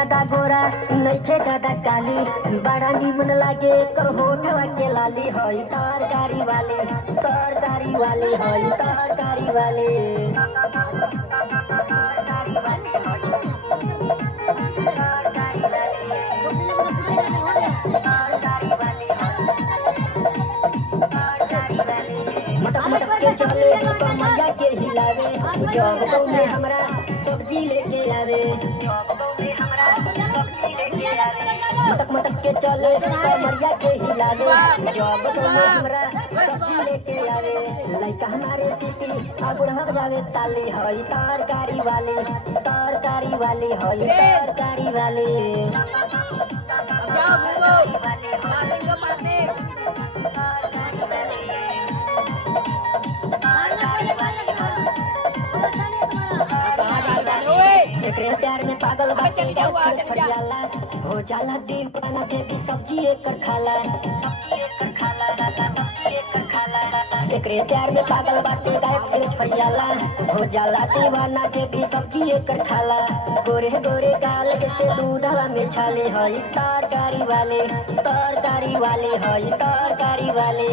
ज्यादा गोरा नइखे ज्यादा काली, बड़ा निमन लागे कर होठवा के लाली हई तरकारी वाली, तरकारी वाली हई तरकारी वाली। मटक मटक के चले कमरिया के हिलावे, जब कौने हमरा सब्जी लेके आवे, मटक मटक के चले कमरिया के हिलावे, जब कौने हमरा सब्जी लेके आवे। लइका हमारे सीटी आ बुढ़ा जावे ताली हई तरकारी वाली, तरकारी वाली हई तरकारी वाली। एकरे प्यार में पागल बाटे फरियाला, हो जाला दीवाना जे भी सब्जी एकर खाला, एकरे प्यार में पागल बाटे गाय फरियाला, हो जाला दीवाना जे भी सब्जी एकर खाला। गोरे गोरे गाल से दूधवा में छाले हई तरकारी वाले, तरकारी वाले हई तरकारी वाले।